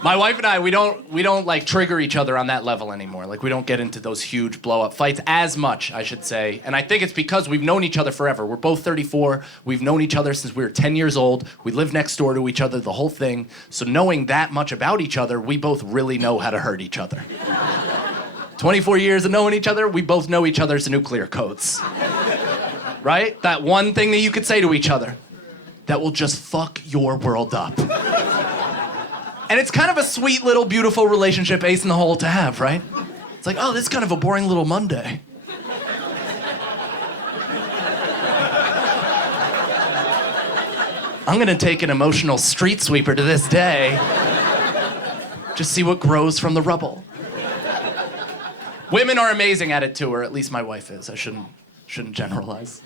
My wife and I, we don't like trigger each other on that level anymore. Like we don't get into those huge blow-up fights as much, I should say. And I think it's because we've known each other forever. We're both 34. We've known each other since we were 10 years old. We live next door to each other, the whole thing. So knowing that much about each other, we both really know how to hurt each other. 24 years of knowing each other, we both know each other's nuclear codes. Right? That one thing that you could say to each other that will just fuck your world up. And it's kind of a sweet little beautiful relationship, ace in the hole to have, right? It's like, oh, this is kind of a boring little Monday. I'm gonna take an emotional street sweeper to this day. Just see what grows from the rubble. Women are amazing at it too, or at least my wife is. I shouldn't generalize.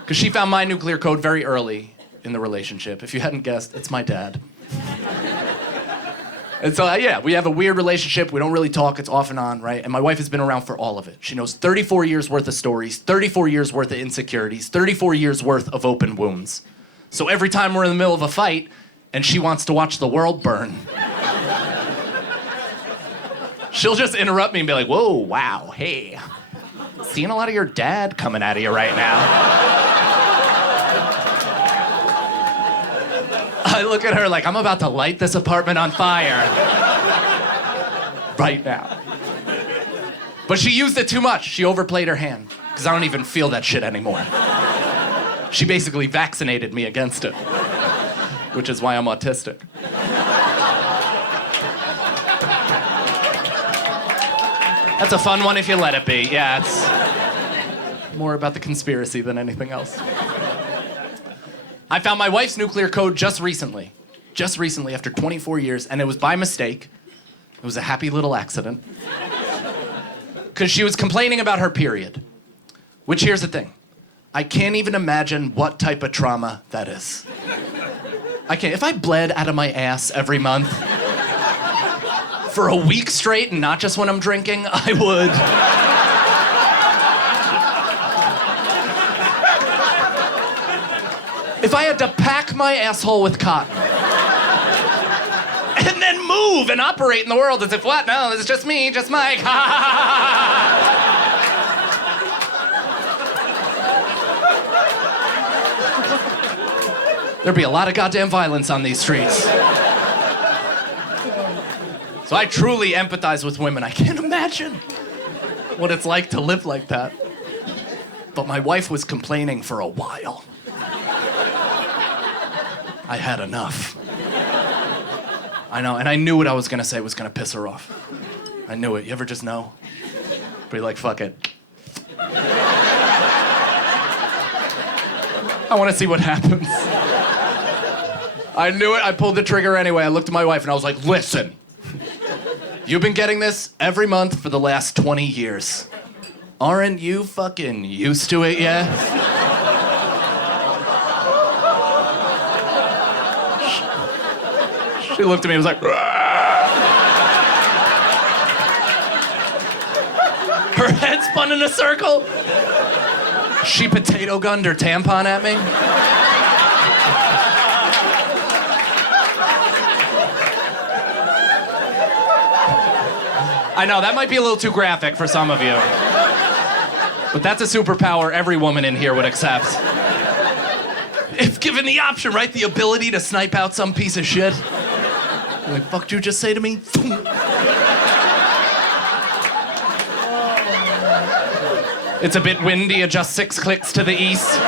Because she found my nuclear code very early in the relationship. If you hadn't guessed, it's my dad. And so, yeah, we have a weird relationship. We don't really talk. It's off and on, right? And my wife has been around for all of it. She knows 34 years worth of stories, 34 years worth of insecurities, 34 years worth of open wounds. So every time we're in the middle of a fight and she wants to watch the world burn, she'll just interrupt me and be like, whoa, wow, hey, seeing a lot of your dad coming out of you right now. I look at her like, I'm about to light this apartment on fire. Right now. But she used it too much. She overplayed her hand. Because I don't even feel that shit anymore. She basically vaccinated me against it. Which is why I'm autistic. That's a fun one if you let it be. Yeah, it's more about the conspiracy than anything else. I found my wife's nuclear code just recently after 24 years, and it was by mistake. It was a happy little accident. Because she was complaining about her period. Which, here's the thing. I can't even imagine what type of trauma that is. I can't. If I bled out of my ass every month for a week straight and not just when I'm drinking, I would. If I had to pack my asshole with cotton and then move and operate in the world as if, what? No, this is just me, just Mike. There'd be a lot of goddamn violence on these streets. So I truly empathize with women. I can't imagine what it's like to live like that. But my wife was complaining for a while. I had enough. I know, and I knew what I was gonna say was gonna piss her off. I knew it. You ever just know? But you're like, fuck it. I wanna see what happens. I knew it. I pulled the trigger anyway. I looked at my wife and I was like, listen. You've been getting this every month for the last 20 years. Aren't you fucking used to it yet? She looked at me and was like, her head spun in a circle. She potato gunned her tampon at me. I know, that might be a little too graphic for some of you. But that's a superpower every woman in here would accept. If given the option, right? The ability to snipe out some piece of shit. Like, fuck'd you just say to me? It's a bit windy, adjust 6 clicks to the east.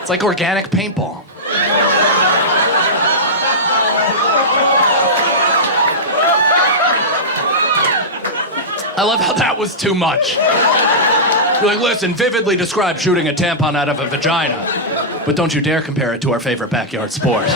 It's like organic paintball. I love how that was too much. You're like, listen, vividly describe shooting a tampon out of a vagina, but don't you dare compare it to our favorite backyard sport.